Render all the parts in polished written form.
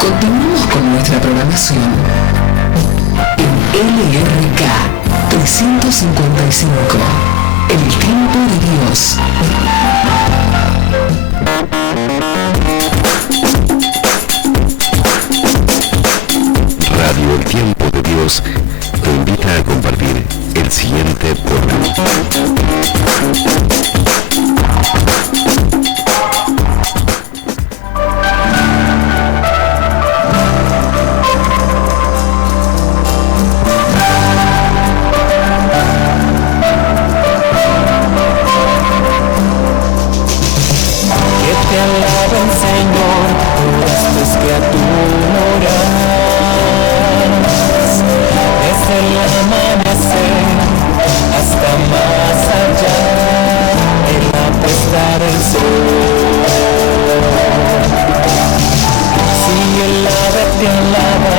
Continuamos con nuestra programación en LRK 355, El Tiempo de Dios. Radio El Tiempo de Dios te invita a compartir el siguiente programa.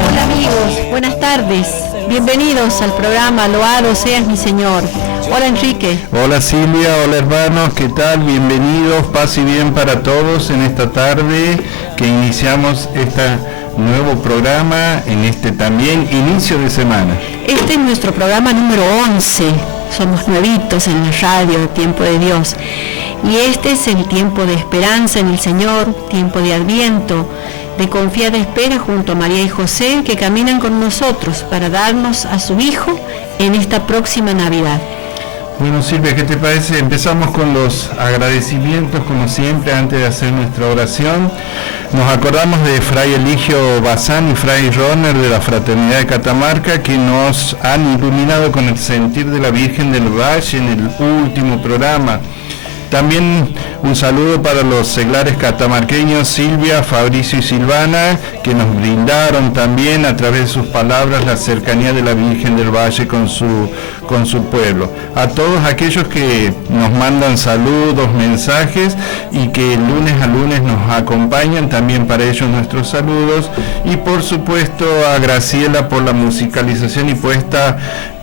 Hola amigos, buenas tardes. Bienvenidos al programa Loado Seas Mi Señor. Hola Enrique. Hola Silvia, hola hermanos, ¿qué tal? Bienvenidos, paz y bien para todos en esta tarde que iniciamos este nuevo programa, en este también inicio de semana. Este es nuestro programa número 11. Somos nuevitos en la radio, Tiempo de Dios. Y este es el tiempo de esperanza en el Señor, tiempo de Adviento, de confiada espera junto a María y José, que caminan con nosotros para darnos a su Hijo en esta próxima Navidad. Bueno Silvia, ¿qué te parece? Empezamos con los agradecimientos, como siempre, antes de hacer nuestra oración. Nos acordamos de Fray Eligio Bazán y Fray Roner de la Fraternidad de Catamarca, que nos han iluminado con el sentir de la Virgen del Valle en el último programa. También un saludo para los seglares catamarqueños Silvia, Fabricio y Silvana, que nos brindaron también a través de sus palabras la cercanía de la Virgen del Valle con su pueblo. A todos aquellos que nos mandan saludos, mensajes y que lunes a lunes nos acompañan, también para ellos nuestros saludos. Y por supuesto a Graciela por la musicalización y puesta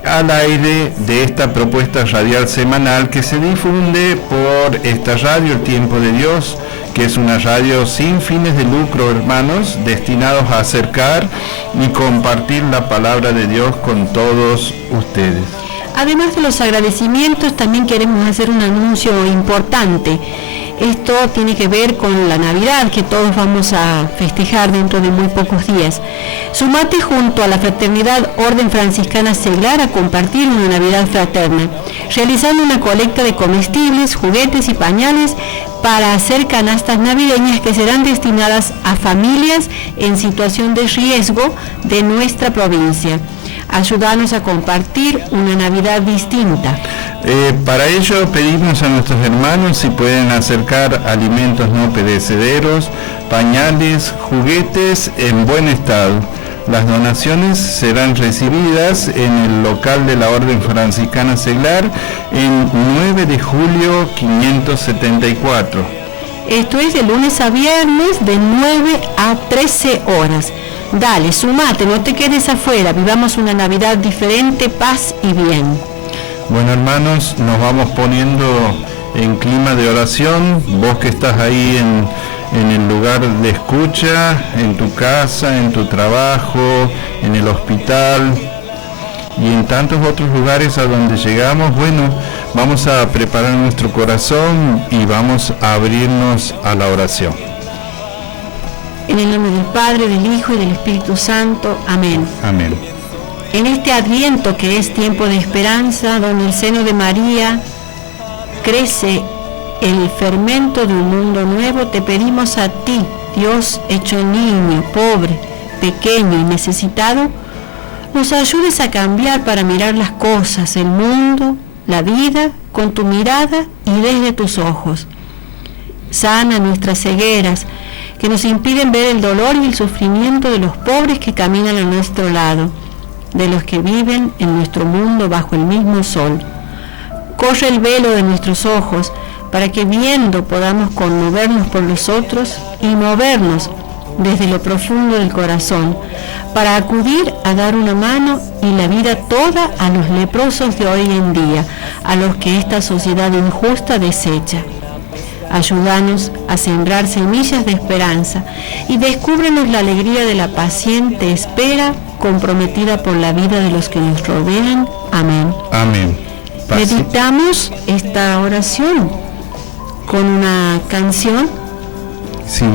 al aire de esta propuesta radial semanal que se difunde por esta radio El Tiempo de Dios, que es una radio sin fines de lucro, hermanos, destinados a acercar y compartir la palabra de Dios con todos ustedes. Además de los agradecimientos, también queremos hacer un anuncio importante. Esto tiene que ver con la Navidad, que todos vamos a festejar dentro de muy pocos días. Sumate junto a la Fraternidad Orden Franciscana Seglar a compartir una Navidad fraterna, realizando una colecta de comestibles, juguetes y pañales para hacer canastas navideñas que serán destinadas a familias en situación de riesgo de nuestra provincia. Ayúdanos a compartir una Navidad distinta. Para ello pedimos a nuestros hermanos si pueden acercar alimentos no perecederos, pañales, juguetes en buen estado. Las donaciones serán recibidas en el local de la Orden Franciscana Seglar en 9 de julio 574. Esto es de lunes a viernes de 9 a 13 horas. Dale, sumate, no te quedes afuera, vivamos una Navidad diferente, paz y bien. Bueno hermanos, nos vamos poniendo en clima de oración. Vos que estás ahí en el lugar de escucha, en tu casa, en tu trabajo, en el hospital y en tantos otros lugares a donde llegamos, bueno, vamos a preparar nuestro corazón y vamos a abrirnos a la oración. En el nombre del Padre, del Hijo y del Espíritu Santo. Amén. Amén. En este Adviento que es tiempo de esperanza, donde el seno de María crece el fermento de un mundo nuevo, te pedimos a ti, Dios hecho niño, pobre, pequeño y necesitado, nos ayudes a cambiar para mirar las cosas, el mundo, la vida, con tu mirada y desde tus ojos. Sana nuestras cegueras, que nos impiden ver el dolor y el sufrimiento de los pobres que caminan a nuestro lado, de los que viven en nuestro mundo bajo el mismo sol. Corre el velo de nuestros ojos para que viendo podamos conmovernos por los otros y movernos desde lo profundo del corazón para acudir a dar una mano y la vida toda a los leprosos de hoy en día, a los que esta sociedad injusta desecha. Ayúdanos a sembrar semillas de esperanza y descúbrenos la alegría de la paciente espera comprometida por la vida de los que nos rodean. Amén. Amén. Meditamos esta oración con una canción. Sí.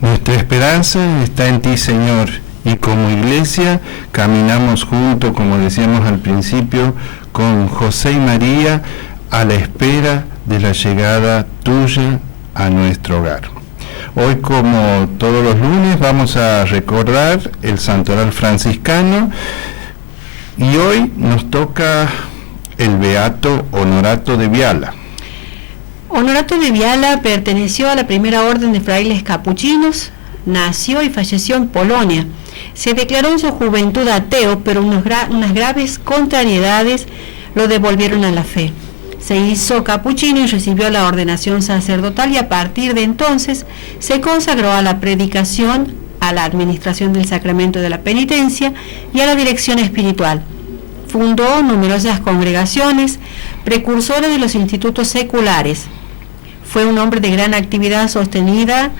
Nuestra esperanza está en ti, Señor, y como iglesia caminamos juntos, como decíamos al principio, con José y María a la espera de la llegada tuya a nuestro hogar. Hoy, como todos los lunes, vamos a recordar el santoral franciscano y hoy nos toca el beato Honorato de Viala. Honorato de Viala perteneció a la primera orden de frailes capuchinos, nació y falleció en Polonia. Se declaró en su juventud ateo, pero unas graves contrariedades lo devolvieron a la fe. Se hizo capuchino y recibió la ordenación sacerdotal y a partir de entonces se consagró a la predicación, a la administración del sacramento de la penitencia y a la dirección espiritual. Fundó numerosas congregaciones, precursora de los institutos seculares. Fue un hombre de gran actividad sostenida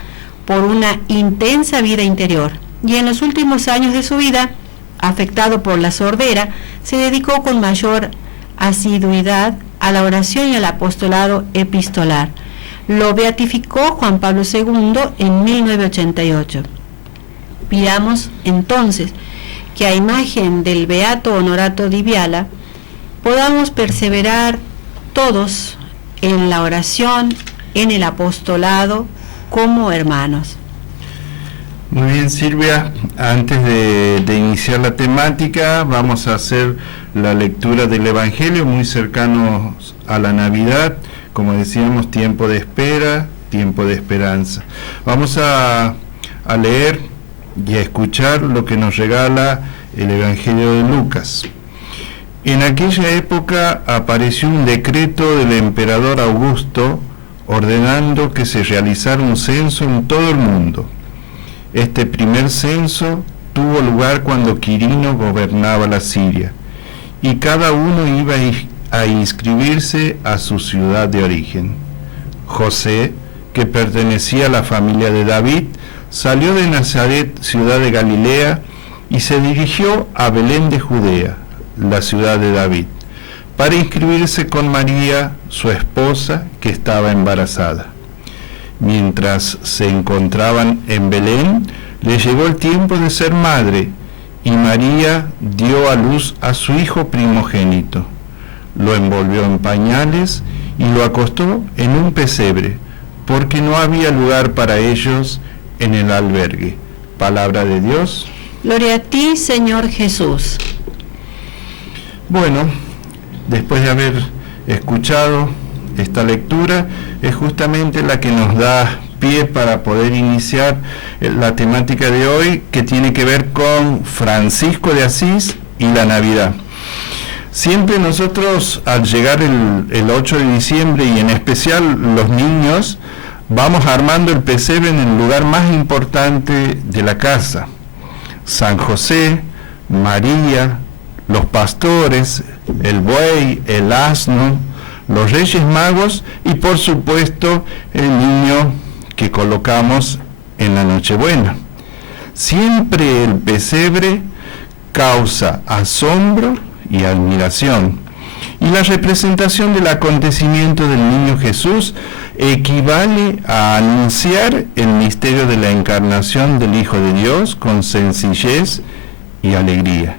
por una intensa vida interior y en los últimos años de su vida, afectado por la sordera, se dedicó con mayor asiduidad a la oración y al apostolado epistolar. Lo beatificó Juan Pablo II en 1988. Pidamos entonces que a imagen del beato Honorato di Viala podamos perseverar todos en la oración, en el apostolado, como hermanos. Muy bien, Silvia, antes de iniciar la temática vamos a hacer la lectura del Evangelio, muy cercano a la Navidad, como decíamos, tiempo de espera, tiempo de esperanza. Vamos a leer y a escuchar lo que nos regala el Evangelio de Lucas. En aquella época apareció un decreto del emperador Augusto ordenando que se realizara un censo en todo el mundo. Este primer censo tuvo lugar cuando Quirino gobernaba la Siria, y cada uno iba a inscribirse a su ciudad de origen. José, que pertenecía a la familia de David, salió de Nazaret, ciudad de Galilea, y se dirigió a Belén de Judea, la ciudad de David, para inscribirse con María, su esposa, que estaba embarazada. Mientras se encontraban en Belén, le llegó el tiempo de ser madre, y María dio a luz a su hijo primogénito. Lo envolvió en pañales y lo acostó en un pesebre, porque no había lugar para ellos en el albergue. Palabra de Dios. Gloria a ti, Señor Jesús. Bueno, después de haber escuchado esta lectura, es justamente la que nos da pie para poder iniciar la temática de hoy, que tiene que ver con Francisco de Asís y la Navidad. Siempre nosotros, al llegar el 8 de diciembre, y en especial los niños, vamos armando el pesebre en el lugar más importante de la casa. San José, María, los pastores, el buey, el asno, los Reyes Magos y por supuesto el niño que colocamos en la Nochebuena. Siempre el pesebre causa asombro y admiración, y la representación del acontecimiento del niño Jesús equivale a anunciar el misterio de la encarnación del Hijo de Dios con sencillez y alegría.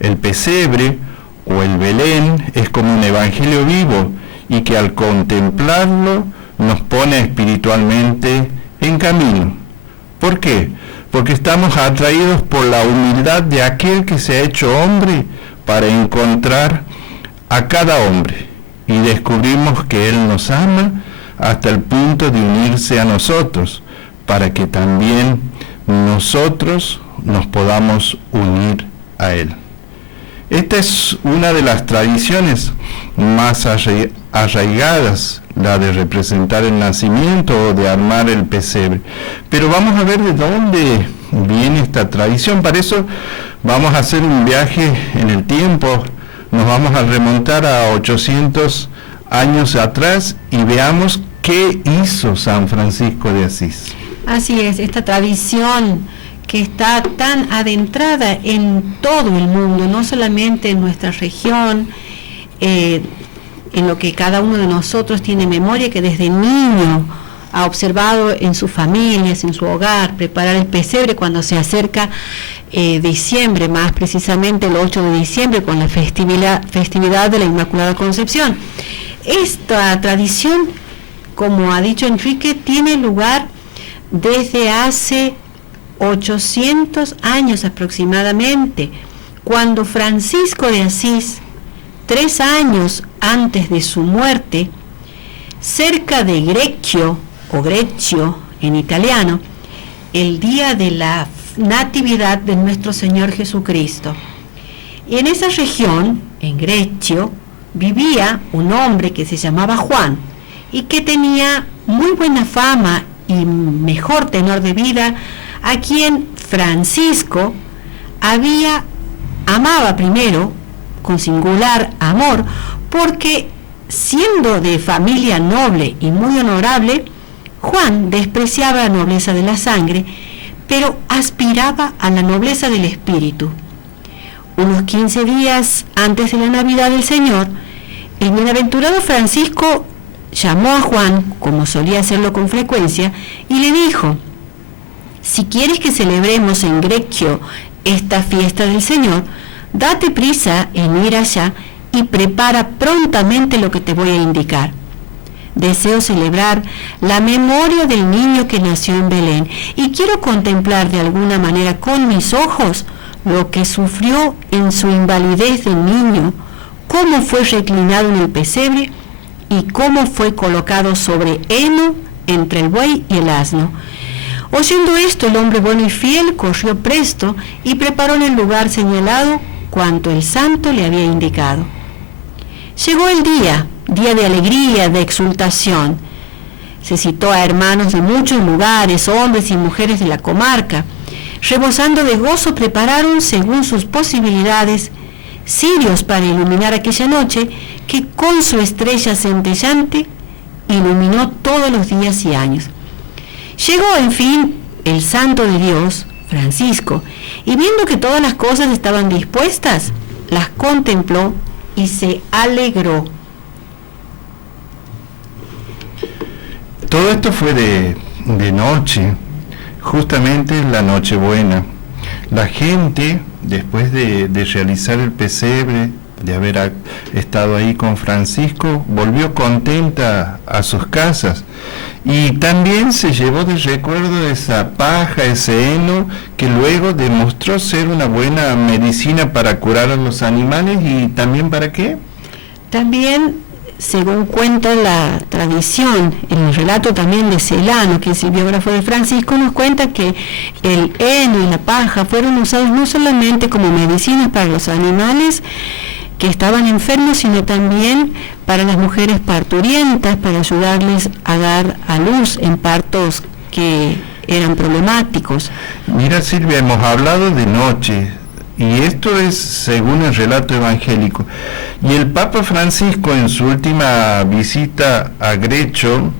El pesebre o el Belén es como un evangelio vivo, y que al contemplarlo nos pone espiritualmente en camino. ¿Por qué? Porque estamos atraídos por la humildad de aquel que se ha hecho hombre para encontrar a cada hombre, y descubrimos que Él nos ama hasta el punto de unirse a nosotros, para que también nosotros nos podamos unir a Él. Esta es una de las tradiciones más arraigadas, la de representar el nacimiento o de armar el pesebre. Pero vamos a ver de dónde viene esta tradición. Para eso vamos a hacer un viaje en el tiempo. Nos vamos a remontar a 800 años atrás y veamos qué hizo San Francisco de Asís. Así es, esta tradición que está tan adentrada en todo el mundo, no solamente en nuestra región, en lo que cada uno de nosotros tiene memoria, que desde niño ha observado en sus familias, en su hogar, preparar el pesebre cuando se acerca diciembre, más precisamente el 8 de diciembre, con la festividad de la Inmaculada Concepción. Esta tradición, como ha dicho Enrique, tiene lugar desde hace 800 años aproximadamente, cuando Francisco de Asís, 3 años antes de su muerte, cerca de Greccio, o Greccio en italiano, el día de la Natividad de nuestro Señor Jesucristo. Y en esa región, en Greccio, vivía un hombre que se llamaba Juan, y que tenía muy buena fama y mejor tenor de vida, a quien Francisco amaba primero con singular amor, porque siendo de familia noble y muy honorable, Juan despreciaba la nobleza de la sangre, pero aspiraba a la nobleza del espíritu. Unos 15 días antes de la Navidad del Señor, el bienaventurado Francisco llamó a Juan, como solía hacerlo con frecuencia, y le dijo: si quieres que celebremos en Greccio esta fiesta del Señor, date prisa en ir allá y prepara prontamente lo que te voy a indicar. Deseo celebrar la memoria del niño que nació en Belén, y quiero contemplar de alguna manera con mis ojos lo que sufrió en su invalidez de niño, cómo fue reclinado en el pesebre y cómo fue colocado sobre heno entre el buey y el asno. Oyendo esto, el hombre bueno y fiel corrió presto y preparó en el lugar señalado cuanto el santo le había indicado. Llegó el día de alegría, de exultación. Se citó a hermanos de muchos lugares, hombres y mujeres de la comarca. Rebosando de gozo, prepararon, según sus posibilidades, cirios para iluminar aquella noche que con su estrella centellante iluminó todos los días y años. Llegó, en fin, el santo de Dios, Francisco, y viendo que todas las cosas estaban dispuestas, las contempló y se alegró. Todo esto fue de noche, justamente la Nochebuena. La gente, después de realizar el pesebre, de haber estado ahí con Francisco, volvió contenta a sus casas y también se llevó de recuerdo esa paja, ese heno, que luego demostró ser una buena medicina para curar a los animales. ¿Y también para qué? También, según cuenta la tradición, el relato también de Celano, que es el biógrafo de Francisco, nos cuenta que el heno y la paja fueron usados no solamente como medicinas para los animales que estaban enfermos, sino también para las mujeres parturientas, para ayudarles a dar a luz en partos que eran problemáticos. Mira, Silvia, hemos hablado de noche, y esto es según el relato evangélico. Y el Papa Francisco, en su última visita a Grecho,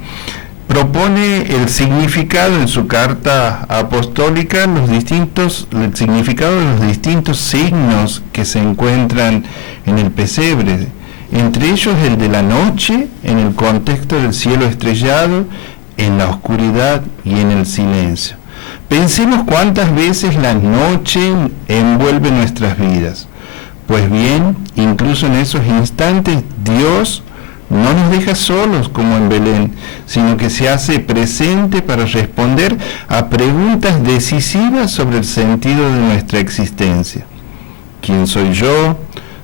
propone el significado en su carta apostólica, el significado de los distintos signos que se encuentran en el pesebre, entre ellos el de la noche, en el contexto del cielo estrellado, en la oscuridad y en el silencio. Pensemos cuántas veces la noche envuelve nuestras vidas. Pues bien, incluso en esos instantes, Dios no nos deja solos como en Belén, sino que se hace presente para responder a preguntas decisivas sobre el sentido de nuestra existencia. ¿Quién soy yo?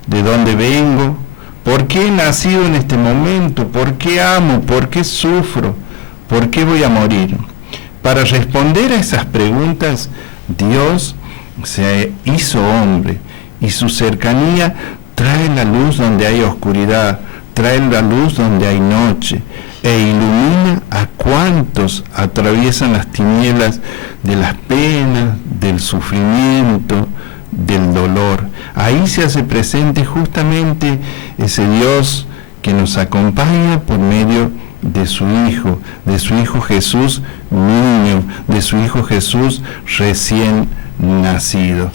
¿De dónde vengo? ¿Por qué he nacido en este momento? ¿Por qué amo? ¿Por qué sufro? ¿Por qué voy a morir? Para responder a esas preguntas, Dios se hizo hombre y su cercanía trae la luz donde hay oscuridad, trae la luz donde hay noche e ilumina a cuantos atraviesan las tinieblas de las penas, del sufrimiento, del dolor. Ahí se hace presente justamente ese Dios que nos acompaña por medio de su Hijo Jesús niño, de su Hijo Jesús recién nacido.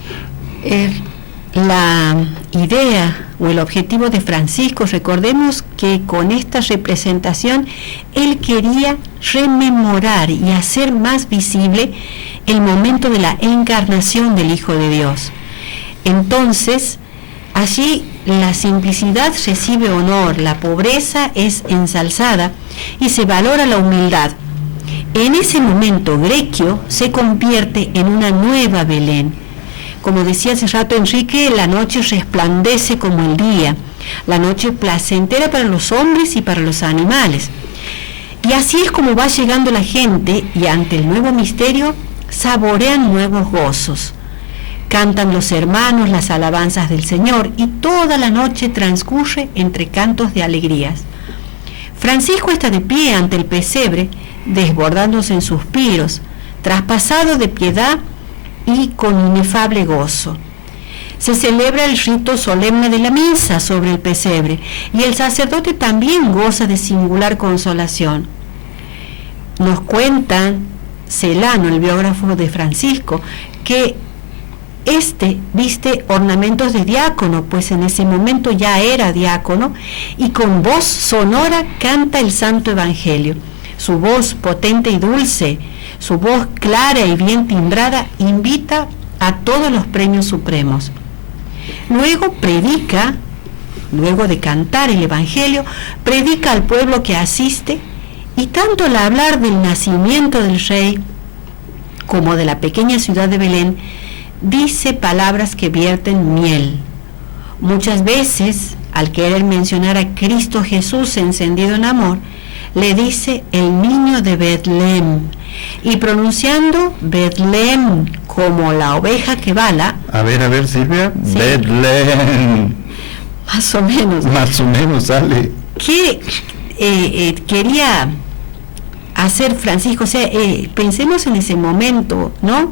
La idea o el objetivo de Francisco, recordemos que con esta representación él quería rememorar y hacer más visible el momento de la encarnación del Hijo de Dios. Entonces, allí la simplicidad recibe honor, la pobreza es ensalzada y se valora la humildad. En ese momento, Grequio se convierte en una nueva Belén. Como decía hace rato Enrique, la noche resplandece como el día, la noche placentera para los hombres y para los animales. Y así es como va llegando la gente y ante el nuevo misterio saborean nuevos gozos. Cantan los hermanos las alabanzas del Señor y toda la noche transcurre entre cantos de alegrías. Francisco está de pie ante el pesebre, desbordándose en suspiros, traspasado de piedad y con inefable gozo. Se celebra el rito solemne de la misa sobre el pesebre y el sacerdote también goza de singular consolación. Nos cuenta Celano, el biógrafo de Francisco, que viste ornamentos de diácono, pues en ese momento ya era diácono, y con voz sonora canta el Santo Evangelio. Su voz potente y dulce, su voz clara y bien timbrada, invita a todos los premios supremos. Luego predica, luego de cantar el Evangelio, predica al pueblo que asiste, y tanto al hablar del nacimiento del Rey como de la pequeña ciudad de Belén, dice palabras que vierten miel. Muchas veces, al querer mencionar a Cristo Jesús encendido en amor, le dice el niño de Betlem, y pronunciando Betlem como la oveja que bala. A ver, Silvia. Sí. Betlem. Más o menos. Más o menos sale. ¿Qué quería hacer Francisco? O sea, pensemos en ese momento, ¿no?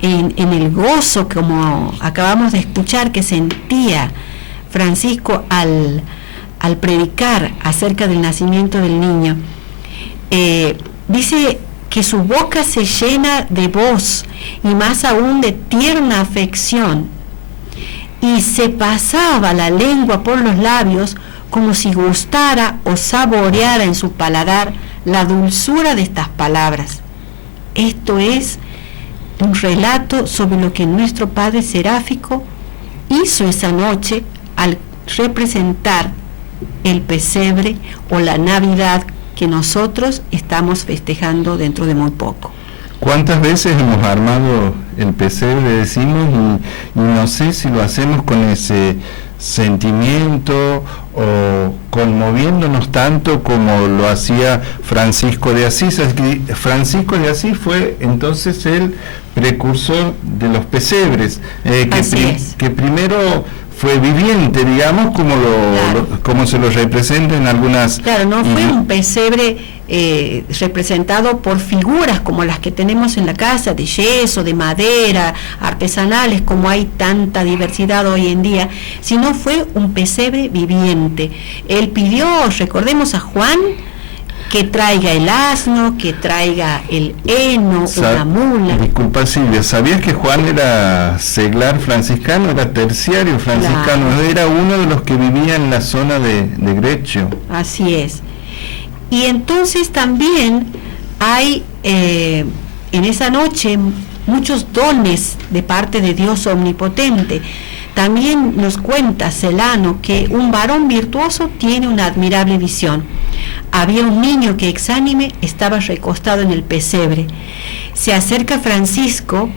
En el gozo, como acabamos de escuchar, que sentía Francisco al predicar acerca del nacimiento del niño. Dice que su boca se llena de voz y más aún de tierna afección, y se pasaba la lengua por los labios como si gustara o saboreara en su paladar la dulzura de estas palabras. Esto es un relato sobre lo que nuestro Padre Seráfico hizo esa noche al representar el pesebre o la Navidad que nosotros estamos festejando dentro de muy poco. ¿Cuántas veces hemos armado el pesebre, decimos, y no sé si lo hacemos con ese sentimiento o conmoviéndonos tanto como lo hacía Francisco de Asís? Francisco de Asís fue entonces el precursor de los pesebres, que primero fue viviente, digamos, como como se lo representa en algunas... Claro, no fue un pesebre representado por figuras como las que tenemos en la casa, de yeso, de madera, artesanales, como hay tanta diversidad hoy en día, sino fue un pesebre viviente. Él pidió, recordemos a Juan, que traiga el asno, que traiga el heno, una mula. Disculpa, Silvia, ¿sabías que Juan era seglar franciscano, era terciario franciscano? Claro. Era uno de los que vivía en la zona de Grecio. Así es. Y entonces también hay en esa noche muchos dones de parte de Dios omnipotente. También nos cuenta Celano que un varón virtuoso tiene una admirable visión. Había un niño que exánime estaba recostado en el pesebre. Se acerca Francisco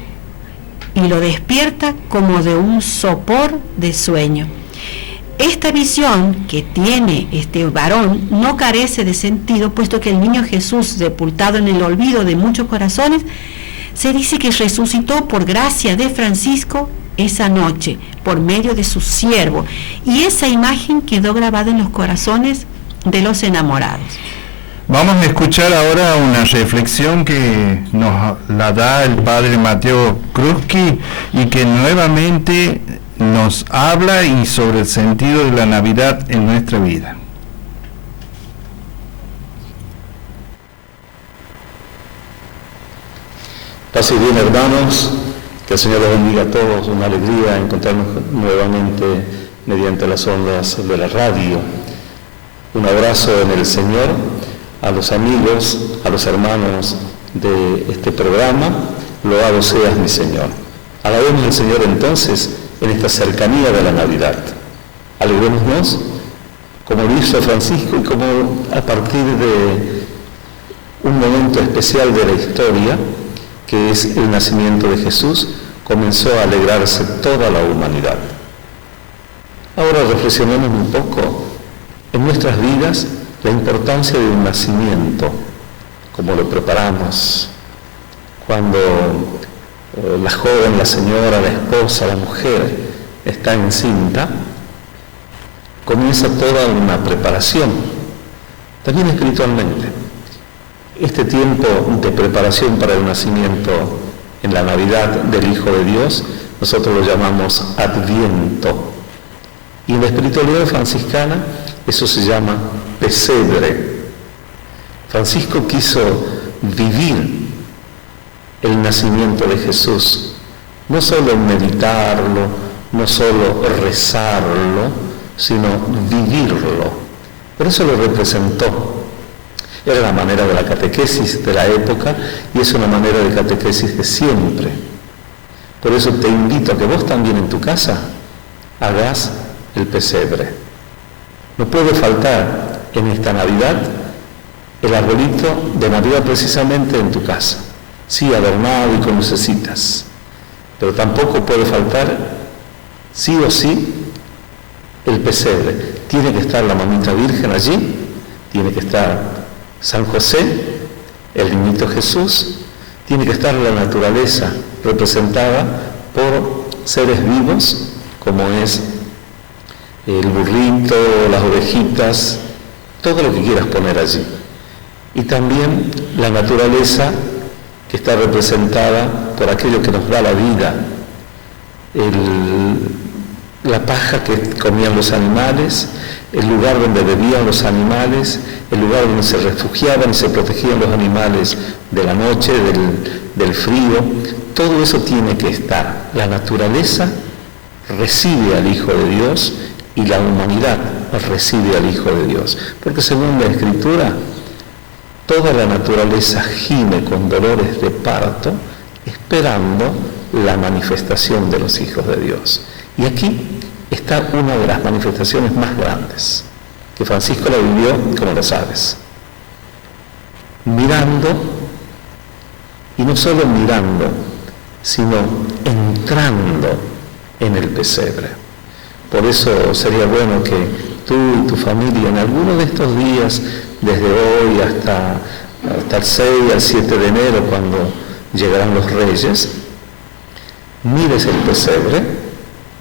y lo despierta como de un sopor de sueño. Esta visión que tiene este varón no carece de sentido, puesto que el niño Jesús, sepultado en el olvido de muchos corazones, se dice que resucitó por gracia de Francisco esa noche, por medio de su siervo, y esa imagen quedó grabada en los corazones de los enamorados. Vamos a escuchar ahora una reflexión que nos la da el padre Mateo Krusky y que nuevamente nos habla y sobre el sentido de la Navidad en nuestra vida. Paz y bien, hermanos, que el Señor los bendiga a todos. Una alegría encontrarnos nuevamente mediante las ondas de la radio. Un abrazo en el Señor a los amigos, a los hermanos de este programa. Loado seas, mi Señor. Alabemos al Señor entonces en esta cercanía de la Navidad. Alegrémonos como lo hizo Francisco y como a partir de un momento especial de la historia, que es el nacimiento de Jesús, comenzó a alegrarse toda la humanidad. Ahora reflexionemos un poco en nuestras vidas la importancia de un nacimiento, como lo preparamos, cuando la joven, la señora, la esposa, la mujer está encinta, comienza toda una preparación, también espiritualmente. Este tiempo de preparación para el nacimiento en la Navidad del Hijo de Dios, nosotros lo llamamos Adviento. Y en la espiritualidad franciscana, eso se llama pesebre. Francisco quiso vivir el nacimiento de Jesús, no solo meditarlo, no solo rezarlo, sino vivirlo. Por eso lo representó. Era la manera de la catequesis de la época y es una manera de catequesis de siempre. Por eso te invito a que vos también en tu casa hagas el pesebre. No puede faltar en esta Navidad el arbolito de Navidad precisamente en tu casa. Sí, adornado y con lucecitas, pero tampoco puede faltar, sí o sí, el pesebre. Tiene que estar la mamita virgen allí, tiene que estar San José, el niñito Jesús, tiene que estar en la naturaleza, representada por seres vivos, como es el burrito, las ovejitas, todo lo que quieras poner allí. Y también la naturaleza que está representada por aquello que nos da la vida, la paja que comían los animales, el lugar donde bebían los animales, el lugar donde se refugiaban y se protegían los animales de la noche, del frío. Todo eso tiene que estar. La naturaleza recibe al Hijo de Dios y la humanidad recibe al Hijo de Dios. Porque según la Escritura, toda la naturaleza gime con dolores de parto, esperando la manifestación de los hijos de Dios. Y aquí está una de las manifestaciones más grandes, que Francisco la vivió, como lo sabes, mirando, y no solo mirando, sino entrando en el pesebre. Por eso sería bueno que tú y tu familia en alguno de estos días, desde hoy hasta el 6 al 7 de enero, cuando llegarán los Reyes, mires el pesebre,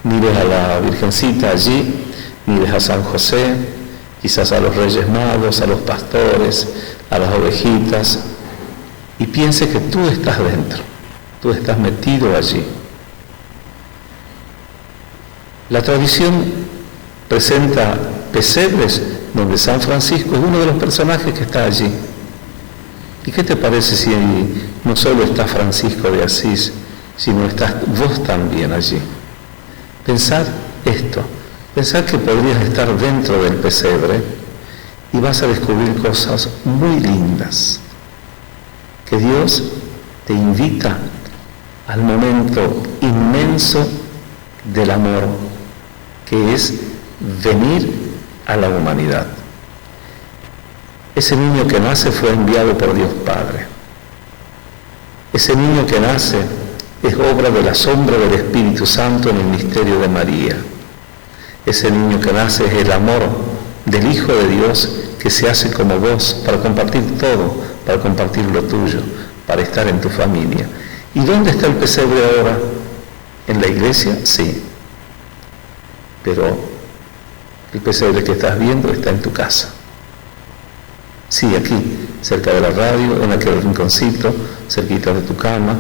mires a la Virgencita allí, mires a San José, quizás a los Reyes Magos, a los pastores, a las ovejitas, y piense que tú estás dentro, tú estás metido allí. La tradición presenta pesebres donde San Francisco es uno de los personajes que está allí. ¿Y qué te parece si no solo está Francisco de Asís, sino estás vos también allí? Pensar esto, pensar que podrías estar dentro del pesebre y vas a descubrir cosas muy lindas, que Dios te invita al momento inmenso del amor, que es venir a la humanidad. Ese niño que nace fue enviado por Dios Padre. Ese niño que nace es obra de la sombra del Espíritu Santo en el misterio de María. Ese niño que nace es el amor del Hijo de Dios que se hace como vos para compartir todo, para compartir lo tuyo, para estar en tu familia. ¿Y dónde está el pesebre ahora? ¿En la iglesia? Sí. Pero el pesebre que estás viendo está en tu casa. Sí, aquí, cerca de la radio, en aquel rinconcito, cerquita de tu cama,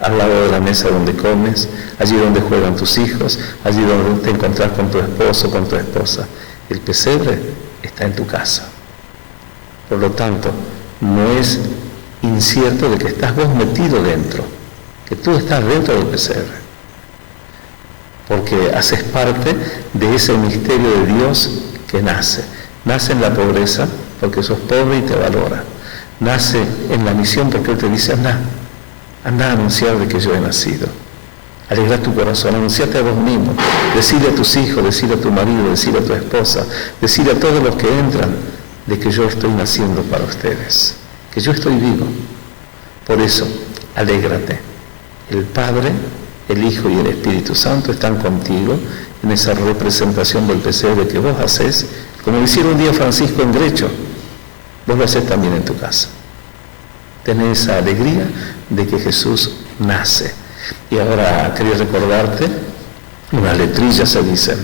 al lado de la mesa donde comes, allí donde juegan tus hijos, allí donde te encontrás con tu esposo, con tu esposa. El pesebre está en tu casa. Por lo tanto, no es incierto de que estás vos metido dentro, que tú estás dentro del pesebre, porque haces parte de ese misterio de Dios que nace. Nace en la pobreza porque sos pobre y te valora. Nace en la misión porque Él te dice, anda a anunciar de que yo he nacido. Alegra tu corazón, anunciate a vos mismo, decile a tus hijos, decile a tu marido, decile a tu esposa, decile a todos los que entran de que yo estoy naciendo para ustedes, que yo estoy vivo. Por eso, alégrate. El Padre, el Hijo y el Espíritu Santo están contigo en esa representación del pesebre que vos haces, como lo hicieron un día Francisco en Grecho, vos lo haces también en tu casa. Tenés esa alegría de que Jesús nace. Y ahora quería recordarte, unas letrillas se dicen,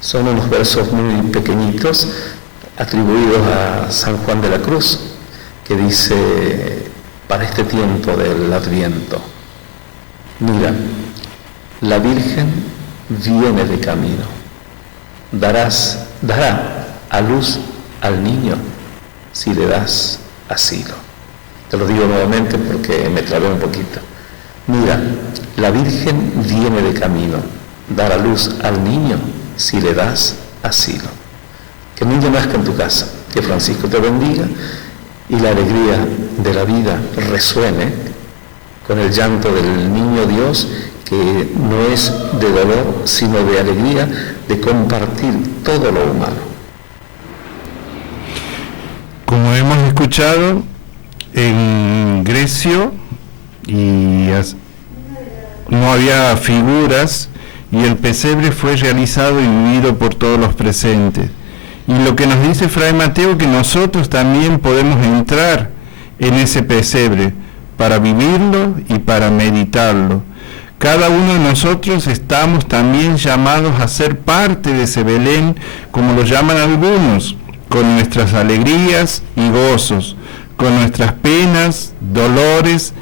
son unos versos muy pequeñitos atribuidos a San Juan de la Cruz, que dice, para este tiempo del Adviento, mira, la Virgen viene de camino, dará a luz al niño si le das asilo. Te lo digo nuevamente porque me trabé un poquito. Mira, la Virgen viene de camino, dar a luz al niño si le das asilo. Que el niño nazca en tu casa, que Francisco te bendiga y la alegría de la vida resuene con el llanto del niño Dios, que no es de dolor, sino de alegría, de compartir todo lo humano. Como hemos escuchado, en Grecio no había figuras y el pesebre fue realizado y vivido por todos los presentes. Y lo que nos dice Fray Mateo, que nosotros también podemos entrar en ese pesebre para vivirlo y para meditarlo. Cada uno de nosotros estamos también llamados a ser parte de ese Belén, como lo llaman algunos, con nuestras alegrías y gozos, con nuestras penas, dolores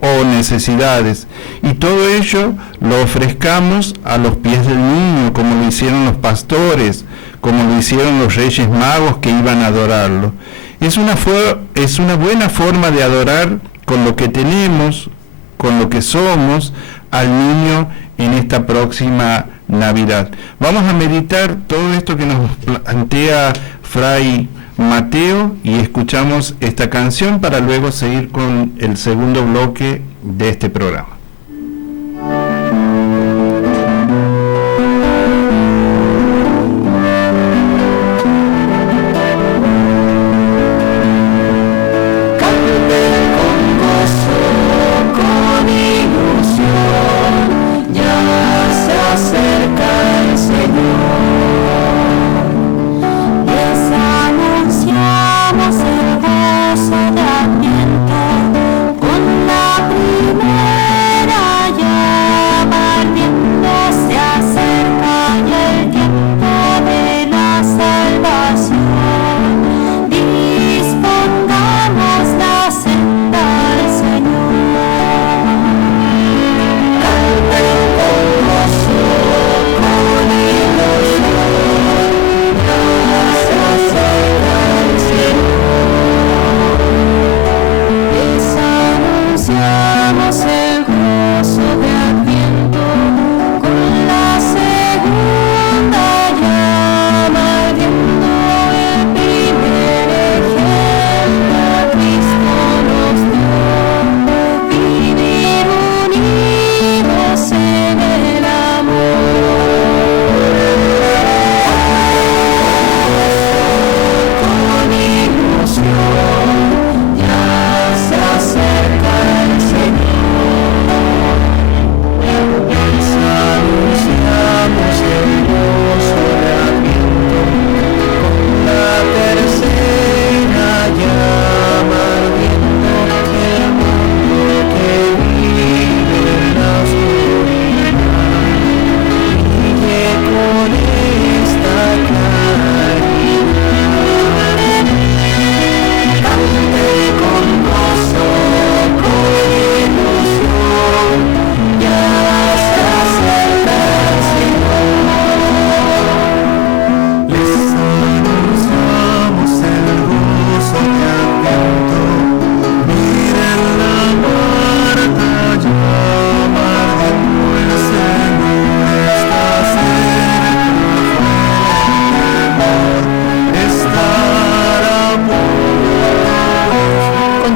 o necesidades. Y todo ello lo ofrezcamos a los pies del niño, como lo hicieron los pastores, como lo hicieron los Reyes Magos que iban a adorarlo. Es una buena forma de adorar con lo que tenemos, con lo que somos, al niño en esta próxima Navidad. Vamos a meditar todo esto que nos plantea Fray Mateo y escuchamos esta canción para luego seguir con el segundo bloque de este programa.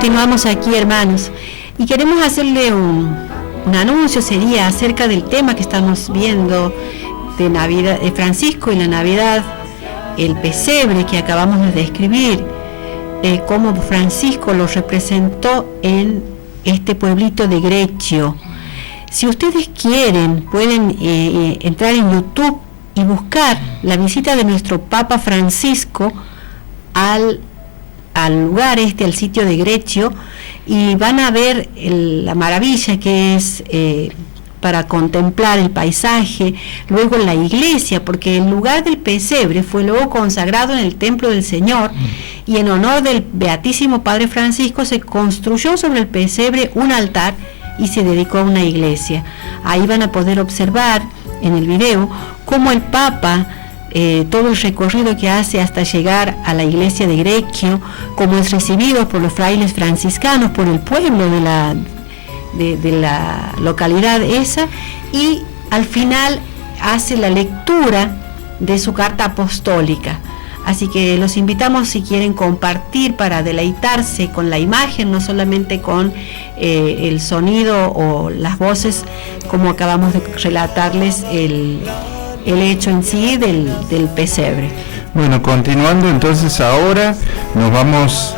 Continuamos aquí, hermanos, y queremos hacerle un anuncio, sería acerca del tema que estamos viendo de Navidad, de Francisco y la Navidad, el pesebre que acabamos de describir, cómo Francisco lo representó en este pueblito de Greccio. Si ustedes quieren, pueden entrar en YouTube y buscar la visita de nuestro Papa Francisco al lugar al sitio de Greccio, y van a ver la maravilla que es para contemplar el paisaje, luego la iglesia, porque el lugar del pesebre fue luego consagrado en el templo del Señor, y en honor del Beatísimo Padre Francisco se construyó sobre el pesebre un altar y se dedicó a una iglesia. Ahí van a poder observar en el video cómo el Papa, todo el recorrido que hace hasta llegar a la iglesia de Greccio, cómo es recibido por los frailes franciscanos, por el pueblo de la localidad esa, y al final hace la lectura de su carta apostólica. Así que los invitamos, si quieren compartir, para deleitarse con la imagen, no solamente con el sonido o las voces, como acabamos de relatarles el hecho en sí del pesebre. Bueno, continuando entonces ahora, nos vamos,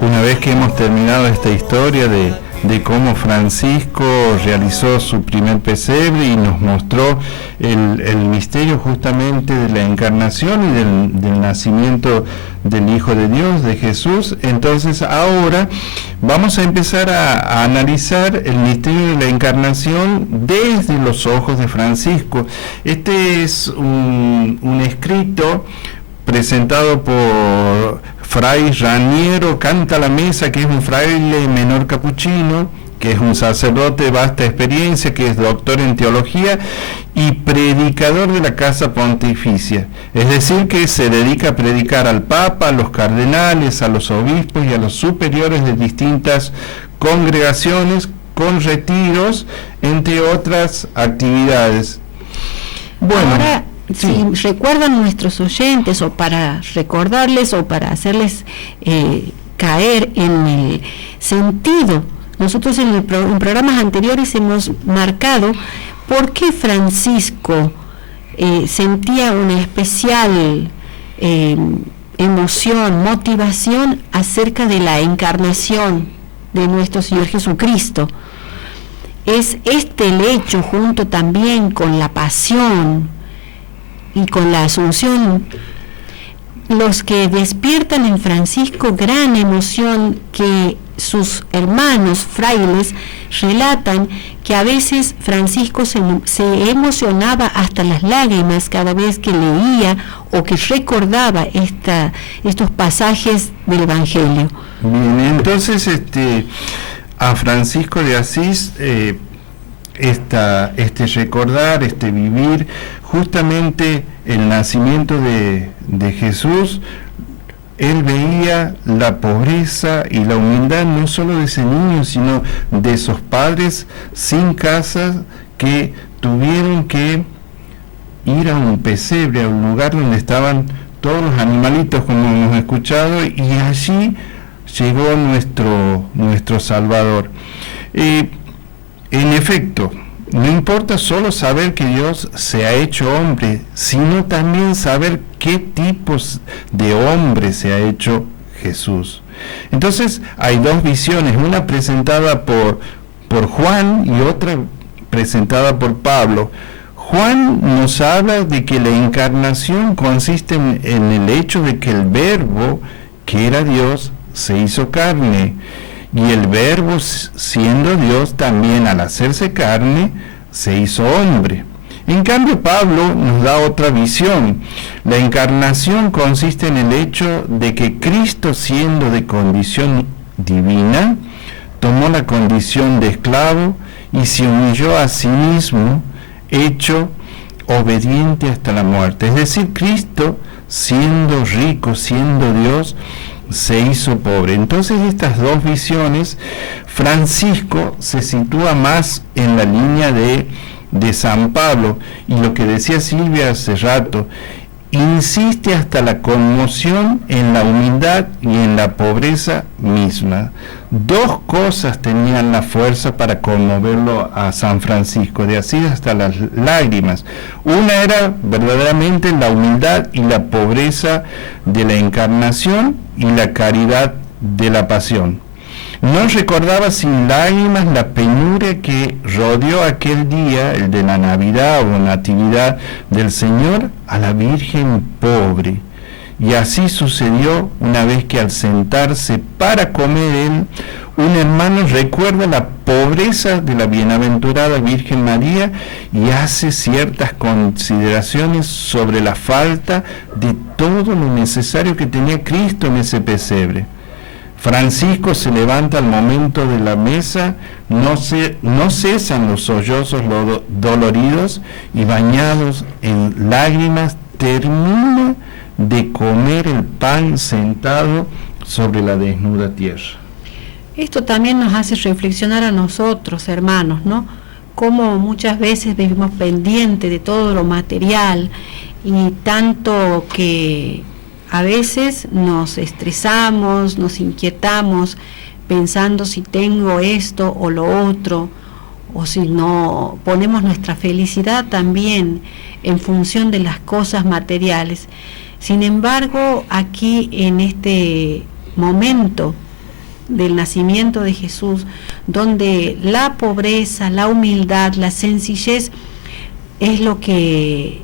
una vez que hemos terminado esta historia de de cómo Francisco realizó su primer pesebre y nos mostró el misterio justamente de la encarnación y del nacimiento del Hijo de Dios, de Jesús. Entonces ahora vamos a empezar a analizar el misterio de la encarnación desde los ojos de Francisco. Este es un escrito presentado por Fray Raniero Canta la Mesa, que es un fraile menor capuchino, que es un sacerdote de vasta experiencia, que es doctor en teología y predicador de la Casa Pontificia. Es decir, que se dedica a predicar al Papa, a los cardenales, a los obispos y a los superiores de distintas congregaciones, con retiros, entre otras actividades. Bueno, ahora, sí. si recuerdan nuestros oyentes, o para recordarles o para hacerles caer en el sentido, nosotros en programas anteriores hemos marcado por qué Francisco sentía una especial emoción, motivación acerca de la encarnación de nuestro Señor Jesucristo. Es este el hecho, junto también con la pasión y con la asunción, los que despiertan en Francisco gran emoción, que sus hermanos frailes relatan que a veces Francisco se emocionaba hasta las lágrimas cada vez que leía o que recordaba estos pasajes del Evangelio. Bien, entonces a Francisco de Asís recordar, vivir justamente el nacimiento de Jesús, él veía la pobreza y la humildad no solo de ese niño, sino de esos padres sin casa que tuvieron que ir a un pesebre, a un lugar donde estaban todos los animalitos, como hemos escuchado, y allí llegó nuestro Salvador. En efecto, no importa solo saber que Dios se ha hecho hombre, sino también saber qué tipos de hombre se ha hecho Jesús. Entonces hay dos visiones, una presentada por Juan y otra presentada por Pablo. Juan nos habla de que la encarnación consiste en el hecho de que el Verbo, que era Dios, se hizo carne. Y el Verbo, siendo Dios, también al hacerse carne, se hizo hombre. En cambio, Pablo nos da otra visión. La encarnación consiste en el hecho de que Cristo, siendo de condición divina, tomó la condición de esclavo y se humilló a sí mismo, hecho obediente hasta la muerte. Es decir, Cristo, siendo rico, siendo Dios, se hizo pobre. Entonces, estas dos visiones, Francisco se sitúa más en la línea de San Pablo, y lo que decía Silvia hace rato, insiste hasta la conmoción en la humildad y en la pobreza misma. Dos cosas tenían la fuerza para conmoverlo a San Francisco de Asís hasta las lágrimas. Una era verdaderamente la humildad y la pobreza de la encarnación y la caridad de la pasión. No recordaba sin lágrimas la penuria que rodeó aquel día, el de la Navidad o Natividad del Señor, a la Virgen pobre. Y así sucedió una vez que al sentarse para comer él, un hermano recuerda la pobreza de la bienaventurada Virgen María y hace ciertas consideraciones sobre la falta de todo lo necesario que tenía Cristo en ese pesebre. Francisco se levanta al momento de la mesa, no cesan los sollozos doloridos, y bañados en lágrimas termina de comer el pan sentado sobre la desnuda tierra. Esto también nos hace reflexionar a nosotros, hermanos, ¿no? Cómo muchas veces vivimos pendientes de todo lo material, y tanto que a veces nos estresamos, nos inquietamos pensando si tengo esto o lo otro, o si no ponemos nuestra felicidad también en función de las cosas materiales. Sin embargo, aquí en este momento del nacimiento de Jesús, donde la pobreza, la humildad, la sencillez es lo que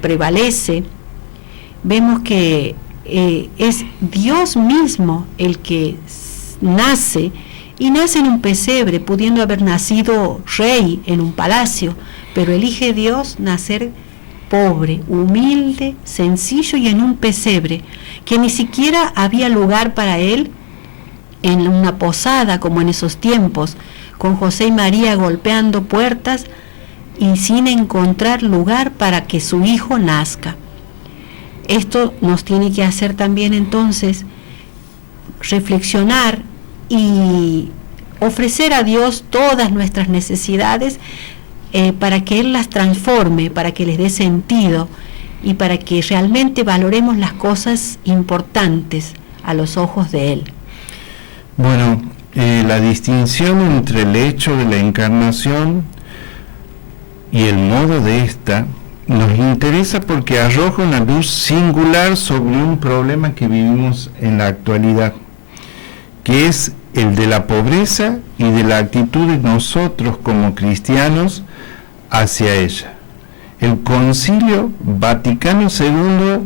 prevalece, vemos que es Dios mismo el que nace, y nace en un pesebre, pudiendo haber nacido rey en un palacio, pero elige Dios nacer pobre, humilde, sencillo y en un pesebre, que ni siquiera había lugar para él en una posada como en esos tiempos, con José y María golpeando puertas y sin encontrar lugar para que su hijo nazca. Esto nos tiene que hacer también entonces reflexionar y ofrecer a Dios todas nuestras necesidades para que Él las transforme, para que les dé sentido y para que realmente valoremos las cosas importantes a los ojos de Él. Bueno, la distinción entre el hecho de la encarnación y el modo de esta nos interesa porque arroja una luz singular sobre un problema que vivimos en la actualidad, que es el de la pobreza y de la actitud de nosotros como cristianos hacia ella. El Concilio Vaticano II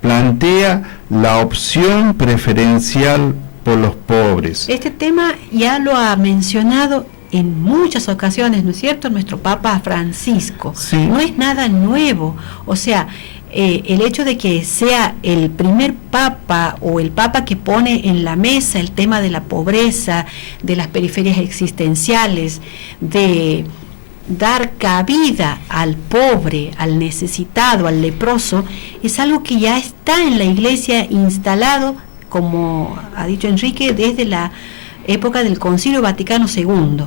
plantea la opción preferencial por los pobres. Este tema ya lo ha mencionado en muchas ocasiones, ¿no es cierto?, nuestro Papa Francisco. Sí. No es nada nuevo, o sea, el hecho de que sea el primer papa o el papa que pone en la mesa el tema de la pobreza, de las periferias existenciales, de dar cabida al pobre, al necesitado, al leproso, es algo que ya está en la Iglesia instalado, como ha dicho Enrique, desde la época del Concilio Vaticano II.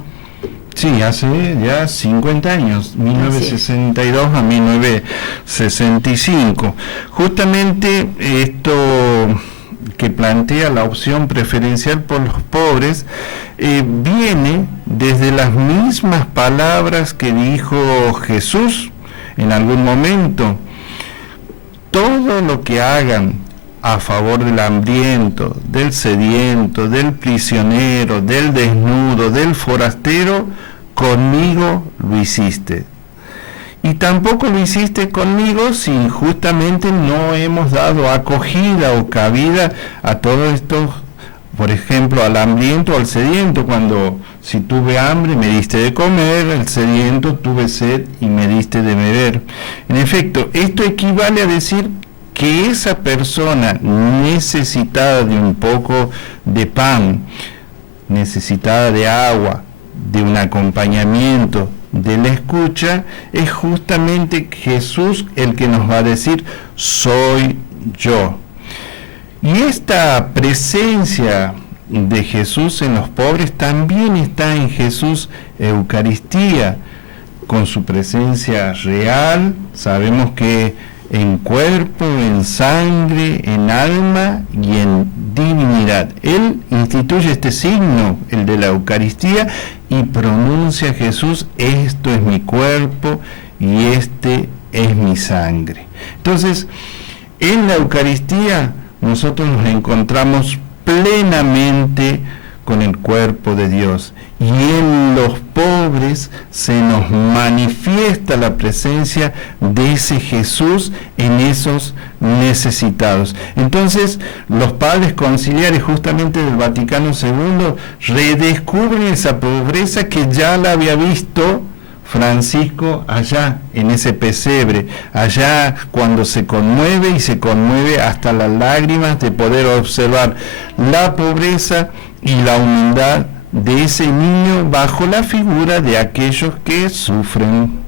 Sí, hace ya 50 años, 1962 a 1965. Justamente esto que plantea la opción preferencial por los pobres viene desde las mismas palabras que dijo Jesús en algún momento. Todo lo que hagan a favor del hambriento, del sediento, del prisionero, del desnudo, del forastero, conmigo lo hiciste. Y tampoco lo hiciste conmigo si justamente no hemos dado acogida o cabida a todos estos, por ejemplo, al hambriento o al sediento, cuando si tuve hambre me diste de comer, el sediento tuve sed y me diste de beber. En efecto, esto equivale a decir que esa persona necesitada de un poco de pan, necesitada de agua, de un acompañamiento, de la escucha, es justamente Jesús el que nos va a decir, soy yo. Y esta presencia de Jesús en los pobres también está en Jesús Eucaristía, con su presencia real. Sabemos que en cuerpo, en sangre, en alma y en divinidad. Él instituye este signo, el de la Eucaristía, y pronuncia a Jesús, esto es mi cuerpo y este es mi sangre. Entonces, en la Eucaristía nosotros nos encontramos plenamente con el cuerpo de Dios, y en los pobres se nos manifiesta la presencia de ese Jesús en esos necesitados. Entonces, los padres conciliares justamente del Vaticano II redescubren esa pobreza que ya la había visto Francisco allá en ese pesebre, allá cuando se conmueve y se conmueve hasta las lágrimas de poder observar la pobreza y la humildad de ese niño bajo la figura de aquellos que sufren.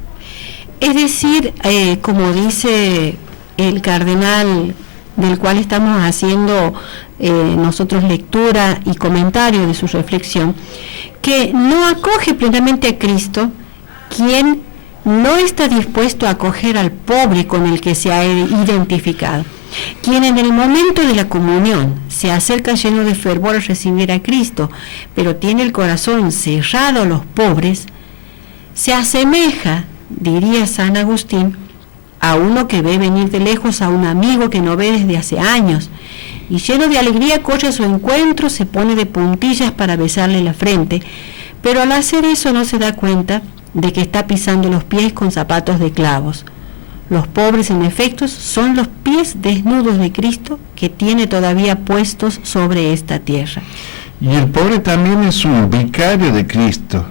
Es decir, como dice el cardenal del cual estamos haciendo nosotros lectura y comentario de su reflexión, que no acoge plenamente a Cristo quien no está dispuesto a acoger al pobre con el que se ha identificado. Quien en el momento de la comunión se acerca lleno de fervor a recibir a Cristo, pero tiene el corazón cerrado a los pobres, se asemeja, diría San Agustín, a uno que ve venir de lejos a un amigo que no ve desde hace años. y lleno de alegría corre a su encuentro, se pone de puntillas para besarle la frente, pero al hacer eso no se da cuenta de que está pisando los pies con zapatos de clavos. Los pobres, en efecto, son los pies desnudos de Cristo que tiene todavía puestos sobre esta tierra. Y el pobre también es un vicario de Cristo,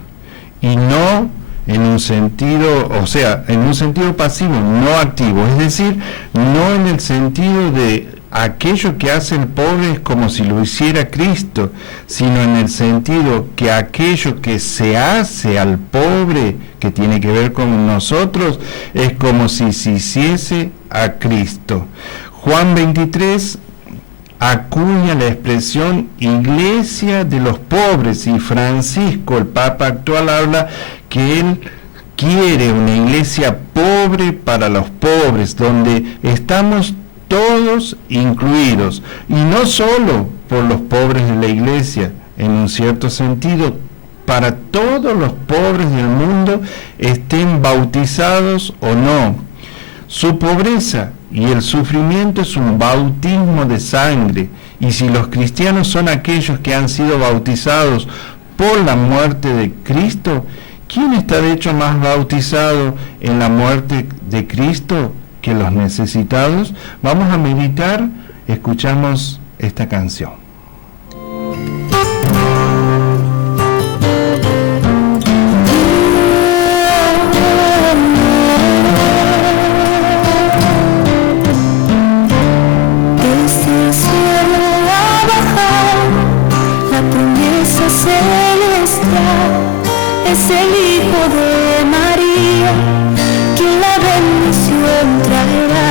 y no en un sentido, o sea, en un sentido pasivo, no activo, es decir, no en el sentido de aquello que hace el pobre es como si lo hiciera Cristo, sino en el sentido que aquello que se hace al pobre, que tiene que ver con nosotros, es como si se hiciese a Cristo. Juan 23 acuña la expresión iglesia de los pobres, y Francisco, el Papa actual, habla que él quiere una iglesia pobre para los pobres, donde estamos todos incluidos, y no solo por los pobres de la iglesia, en un cierto sentido, para todos los pobres del mundo, estén bautizados o no. Su pobreza y el sufrimiento es un bautismo de sangre, y si los cristianos son aquellos que han sido bautizados por la muerte de Cristo, ¿quién está de hecho más bautizado en la muerte de Cristo que los necesitados? Vamos a meditar, escuchamos esta canción. Desde el cielo ha bajado la promesa celestial, es el Hijo de María quien la bendición traerá.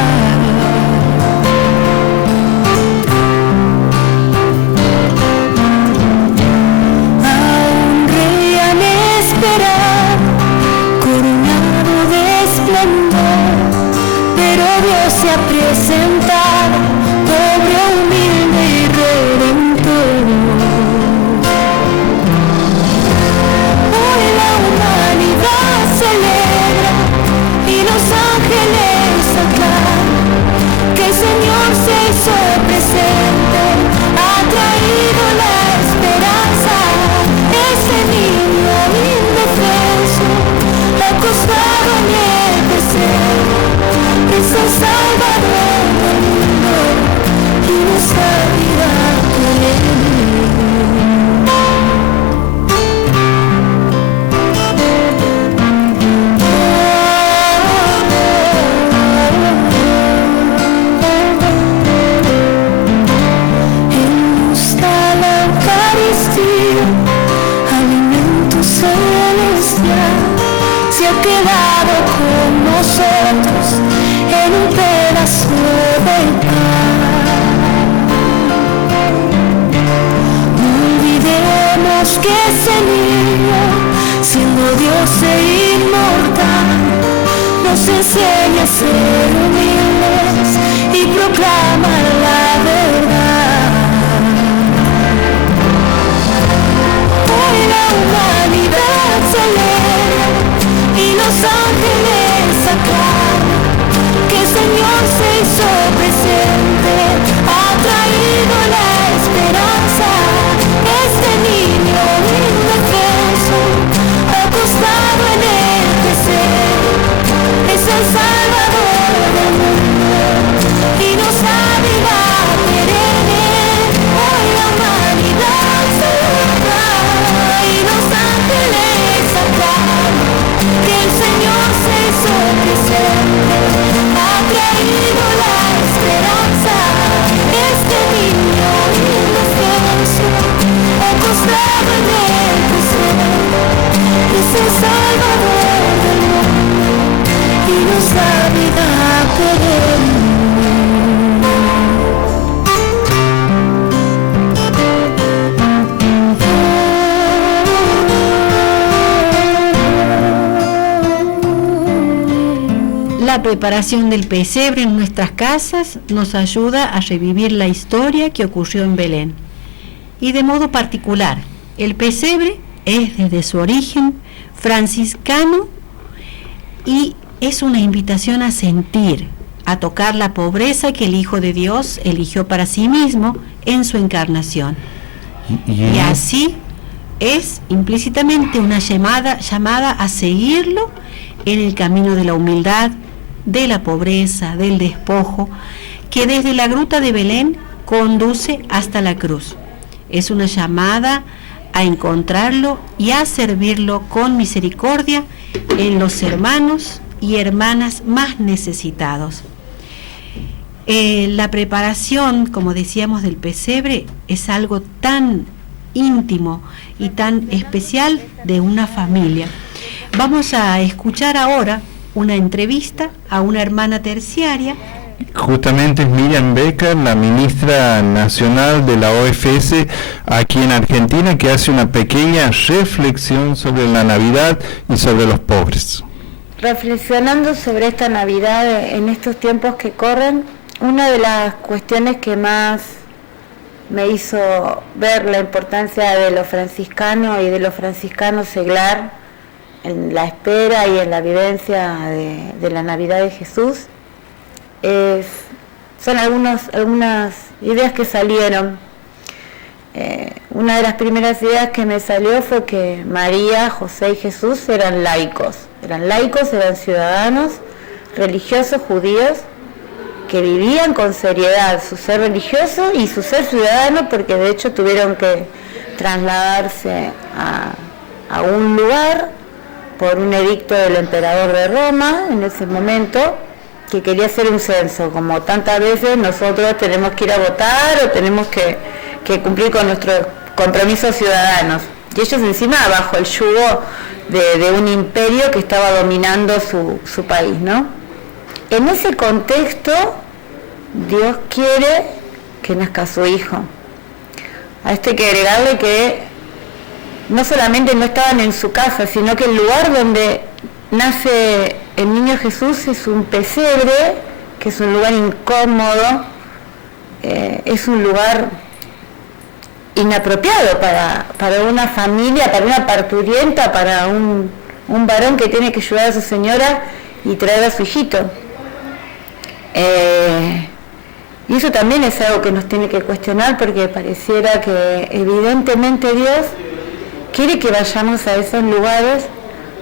A un rey han esperado, coronado de esplendor, pero Dios se ha presentado, pobre, humilde y redentor. Hoy la humanidad celebra y los ángeles aclaman que el Señor se hizo presente, ha traído la esperanza. Ese niño indefenso, acostado en el pesebre, es el Salvador del mundo y nos abrirá con él. Alimento celestial, se ha quedado con nosotros en un pedazo de pan. No olvidemos que ese niño, siendo Dios e inmortal, nos enseña a ser humildes y proclama la verdad. La humanidad celebra y los ángeles aclaman que el Señor se hizo presente, ha traído la esperanza. Este niño indefenso, acostado en el pesebre, es el Salvador del mundo y nos abrirá perenne. Hoy la humanidad celebra y los ángeles aclaman que el Señor se hizo presente, ha traído la esperanza. Este niño indefenso, acostado en el pesebre, es el Salvador del mundo y nos da vida perenne. La preparación del pesebre en nuestras casas nos ayuda a revivir la historia que ocurrió en Belén. Y de modo particular, el pesebre es desde su origen franciscano y es una invitación a sentir, a tocar la pobreza que el Hijo de Dios eligió para sí mismo en su encarnación. Y así es implícitamente una llamada a seguirlo en el camino de la humildad, de la pobreza, del despojo, que desde la gruta de Belén conduce hasta la cruz. Es una llamada a encontrarlo y a servirlo con misericordia en los hermanos y hermanas más necesitados. La preparación, como decíamos, del pesebre es algo tan íntimo y tan especial de una familia. Vamos a escuchar ahora una entrevista a una hermana terciaria. Justamente es Miriam Becker, la ministra nacional de la OFS aquí en Argentina, que hace una pequeña reflexión sobre la Navidad y sobre los pobres. Reflexionando sobre esta Navidad en estos tiempos que corren, una de las cuestiones que más me hizo ver la importancia de lo franciscano y de los franciscanos seglar en la espera y en la vivencia de la Navidad de Jesús son algunas ideas que salieron. Una de las primeras ideas que me salió fue que María, José y Jesús eran laicos, eran ciudadanos religiosos judíos que vivían con seriedad su ser religioso y su ser ciudadano, porque de hecho tuvieron que trasladarse a un lugar por un edicto del emperador de Roma en ese momento, que quería hacer un censo, como tantas veces nosotros tenemos que ir a votar o tenemos que cumplir con nuestros compromisos ciudadanos. Y ellos encima bajo el yugo de un imperio que estaba dominando su país, ¿no? En ese contexto, Dios quiere que nazca su hijo. A esto hay que agregarle que no solamente no estaban en su casa, sino que el lugar donde nace el niño Jesús es un pesebre, que es un lugar incómodo, es un lugar inapropiado para una familia, para una parturienta, para un varón que tiene que ayudar a su señora y traer a su hijito. Y eso también es algo que nos tiene que cuestionar, porque pareciera que evidentemente Dios quiere que vayamos a esos lugares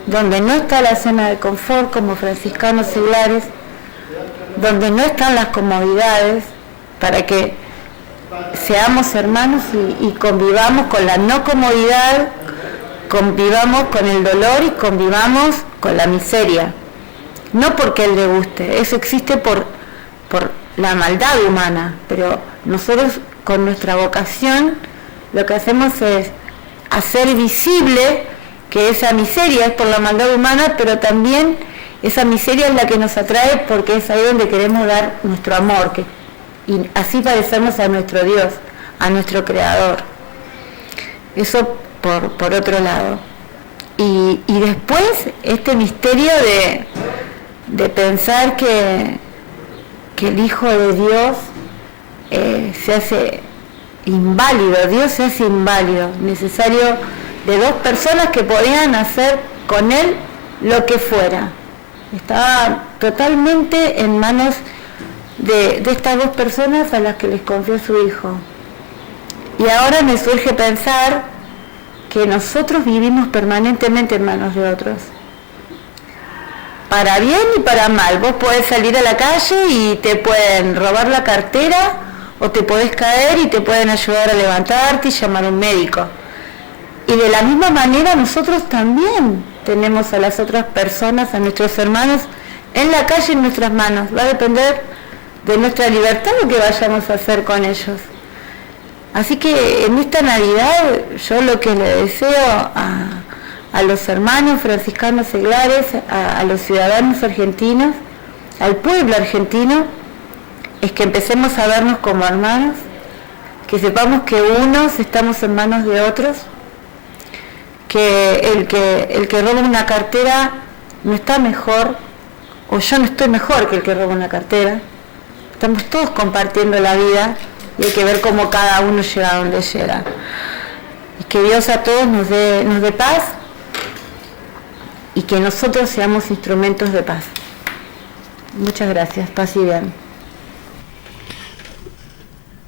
donde no está la zona de confort como franciscanos seglares, donde no están las comodidades, para que seamos hermanos y convivamos con la no comodidad, convivamos con el dolor y convivamos con la miseria. No porque Él le guste, eso existe por la maldad humana, pero nosotros con nuestra vocación lo que hacemos es hacer visible que esa miseria es por la maldad humana, pero también esa miseria es la que nos atrae, porque es ahí donde queremos dar nuestro amor, y así parecemos a nuestro Dios, a nuestro Creador. Eso por otro lado. Y después este misterio de pensar que el Hijo de Dios se hace inválido, Dios se hace inválido, necesario de dos personas que podían hacer con Él lo que fuera. Estaba totalmente en manos de estas dos personas a las que les confió su Hijo. Y ahora me surge pensar que nosotros vivimos permanentemente en manos de otros, para bien y para mal. Vos podés salir a la calle y te pueden robar la cartera, o te podés caer y te pueden ayudar a levantarte y llamar a un médico. Y de la misma manera nosotros también tenemos a las otras personas, a nuestros hermanos, en la calle en nuestras manos. Va a depender de nuestra libertad lo que vayamos a hacer con ellos. Así que en esta Navidad yo lo que le deseo a los hermanos franciscanos seglares, a los ciudadanos argentinos, al pueblo argentino, es que empecemos a vernos como hermanos, que sepamos que unos estamos en manos de otros, que el que roba una cartera no está mejor, o yo no estoy mejor que el que roba una cartera. Estamos todos compartiendo la vida y hay que ver cómo cada uno llega a donde llega. Y que Dios a todos nos dé paz, y que nosotros seamos instrumentos de paz. Muchas gracias, paz y bien.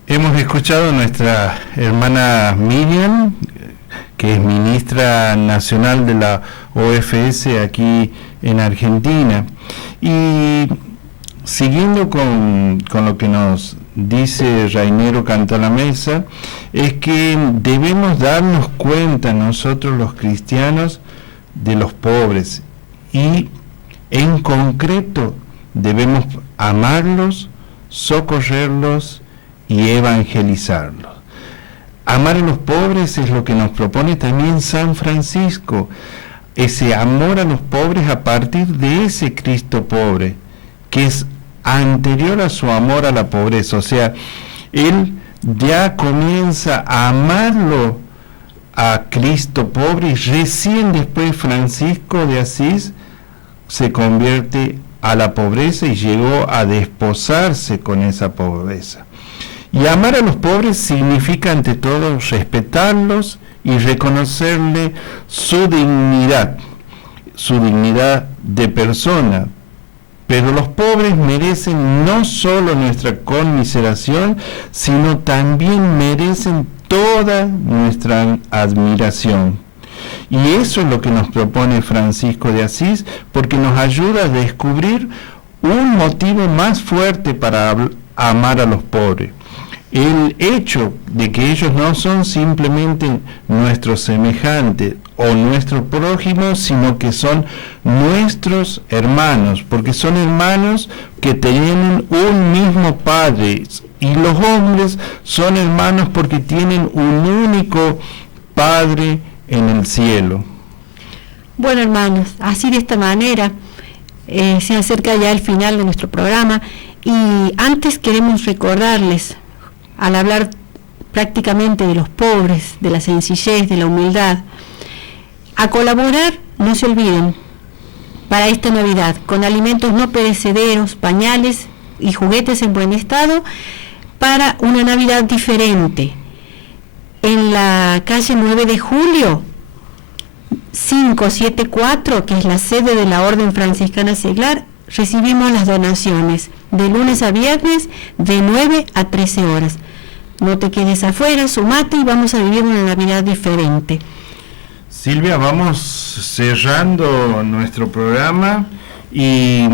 Hemos escuchado a nuestra hermana Miriam, que es ministra nacional de la OFS aquí en Argentina. Y siguiendo con lo que nos dice Rainero Cantalamessa, es que debemos darnos cuenta nosotros los cristianos de los pobres y en concreto debemos amarlos, socorrerlos y evangelizarlos. Amar a los pobres es lo que nos propone también San Francisco, ese amor a los pobres a partir de ese Cristo pobre, que es anterior a su amor a la pobreza. O sea, él ya comienza a amarlo a Cristo pobre y recién después Francisco de Asís se convierte a la pobreza y llegó a desposarse con esa pobreza. Y amar a los pobres significa ante todo respetarlos y reconocerle su dignidad de persona. Pero los pobres merecen no solo nuestra conmiseración, sino también merecen toda nuestra admiración. Y eso es lo que nos propone Francisco de Asís, porque nos ayuda a descubrir un motivo más fuerte para amar a los pobres. El hecho de que ellos no son simplemente nuestros semejantes o nuestro prójimo, sino que son nuestros hermanos, porque son hermanos que tienen un mismo Padre, y los hombres son hermanos porque tienen un único Padre en el cielo. Bueno, hermanos, así de esta manera se acerca ya el final de nuestro programa, y antes queremos recordarles, al hablar prácticamente de los pobres, de la sencillez, de la humildad, a colaborar, no se olviden, para esta Navidad, con alimentos no perecederos, pañales y juguetes en buen estado, para una Navidad diferente. En la calle 9 de Julio, 574, que es la sede de la Orden Franciscana Seglar, recibimos las donaciones de lunes a viernes de 9 a 13 horas. No te quedes afuera, sumate y vamos a vivir una Navidad diferente. Silvia, vamos cerrando nuestro programa, y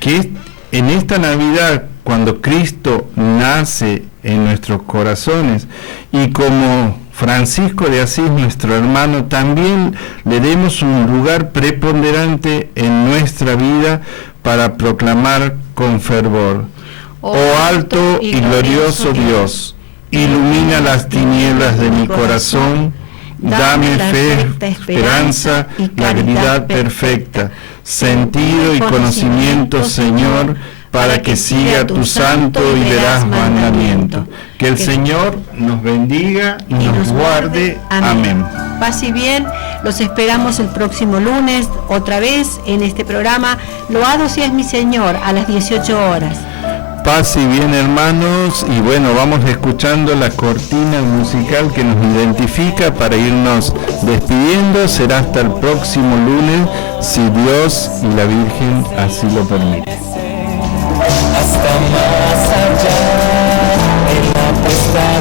que en esta Navidad, cuando Cristo nace en nuestros corazones, y como Francisco de Asís, nuestro hermano, también le demos un lugar preponderante en nuestra vida para proclamar con fervor: oh alto y glorioso Dios, ilumina las tinieblas de mi corazón, dame fe, esperanza y claridad perfecta, sentido y conocimiento, Señor, para que siga tu santo y veraz mandamiento. Que el Señor nos bendiga y nos guarde. Amén. Paz y bien, los esperamos el próximo lunes, otra vez en este programa, Loado sea mi Señor, a las 18 horas. Paz y bien, hermanos, y bueno, vamos escuchando la cortina musical que nos identifica para irnos despidiendo. Será hasta el próximo lunes, si Dios y la Virgen así lo permiten. Hasta